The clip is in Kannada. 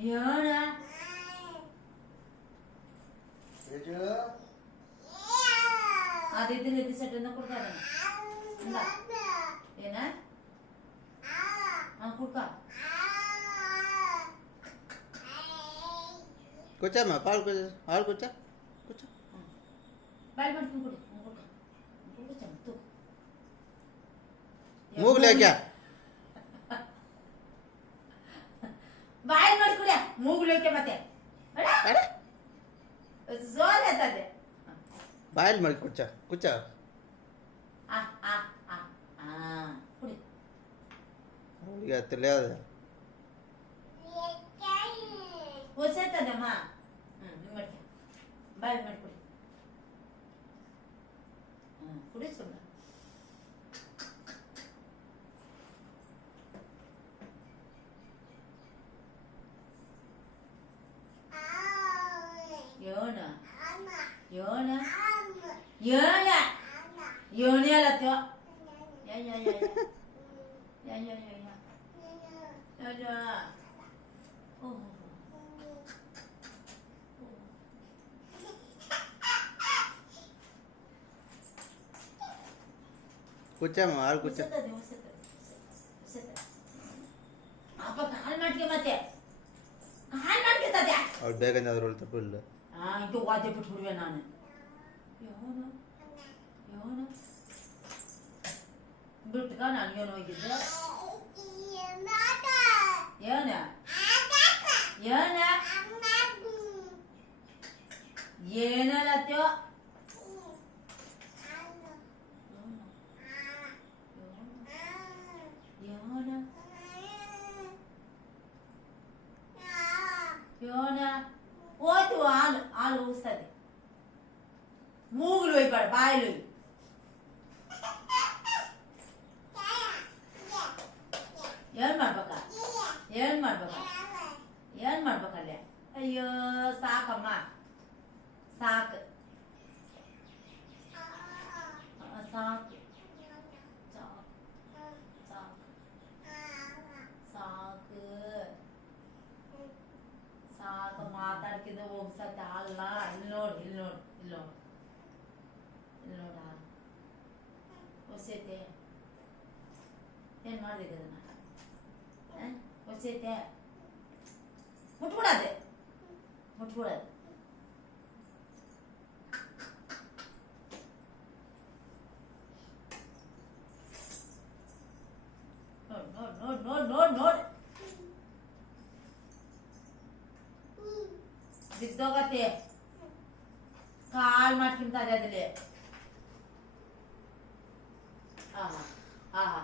ಏನ ಅದಿದ್ದು ನೆತ್ತಿ ಸೆಟ್ಟನ್ನ ಕೊಡ್ತಾರೆ ಏನ ಕುಡ್ಕ ಕೂಚಮ್ಮ ಪಾಲ್ ಕೂಚ ಹಾಲು ಕೂಚ ಕೂಚ ಬಾಯ್ ಮಾಡ್ತೀನಿ ಕೊಡಿ ಕುಡ್ಕ ತೂ ಮೂಗ್ಲೆ ಕ್ಯಾ ಬಾಯ್ ಮಾಡಿ ಕುಡಿಯ ಮೂಗ್ಲೋಕೆ ಮತ್ತೆ ಜೋರ್ ಎತ್ತದೆ ಬಾಯಲ್ಲಿ ಮಾಡಿ ಕುಚ್ಚ ಕುಚ್ಚ ಕುಡಿ ಅವಳಿಗೆ ತಿಳಿಯೋದ ಹೊಸತದಮ್ಮ ಮಾಡಿ ಬಾಯ್ ಮಾಡಿ ಕುಡಿ ಕುಡಿ ಸುಮ್ಮನೆ ಯೋನ ಯೋನ ಯೋನ ಯೋನಿ ಅಲ್ಲತ್ಯೋ ಯಾ ಯಾ ಯಾ ಯಾ ಯಾ ಯಾ ಯಾ ಯಾ ಓಹ್ ಕುಚ್ಚಮ್ಮ ಹಾಲು ಕುಚ್ಚ ಅಪ್ಪ ಕಾಲ್ ಮಾಡ್ಕೆ ಮತ್ತೆ ಕಾಲ್ ಮಾಡ್ಕೆ ಅವ್ಳು ಬೇಗನೆ ಅದ್ರೊಳಗೆ ತಪ್ಪಿಲ್ಲ ಇಂಕ ವಾದ್ಯ ಬಿಟ್ಬಿಡುವೆ ನಾನು ಯೋನು ಯೋನು ಬಿಟ್ಕ ನಾನು ಏನು ಹೋಗಿದ್ದೆ ಏನ ಏನ ಏನಲ್ಲತ್ಯೋ ಯೋನ ಯೋನ ಹೋಯ್ತು ಹಾಲು ಊಸ್ತದೆ ಮೂಗುಲು ಒಯ್ಬೇಡ ಬಾಯಿಲು ಏನ್ ಮಾಡ್ಬೇಕ ಏನ್ ಮಾಡ್ಬೇಕ ಏನ್ ಮಾಡ್ಬೇಕಲ್ಲೇ ಅಯ್ಯೋ ಸಾಕಮ್ಮ ಸಾಕು ಸಾಕು ಸಾಕು ಸಾಕು ಮಾತಾಡ್ತಿದ್ದ ಹೋಗ್ಸತ್ತೆ ಅಲ್ಲ ಇಲ್ಲಿ ನೋಡಿ ಇಲ್ಲಿ ನೋಡಿ ಇಲ್ಲಿ ನೋಡಿ ಇಲ್ಲಿ ನೋಡ ಹೊಸೈತೆ ಏನ್ ಮಾಡಿದೆ ಅದನ್ನ ಹೊಸೈತೆ ಮುಟ್ಬಿಡದೆ ಮುಟ್ಬಿಡದು ನೋಡ್ ನೋಡ್ ನೋಡ್ ನೋಡ್ ನೋಡ್ ನೋಡ್ ಬಿದ್ದೋಗತ್ತೆ ಕಾಲ್ ಮಾಡ್ಕಿಂತ ಅದೇ ಅದಲ್ಲಿ ಆಹಾ ಆಹಾ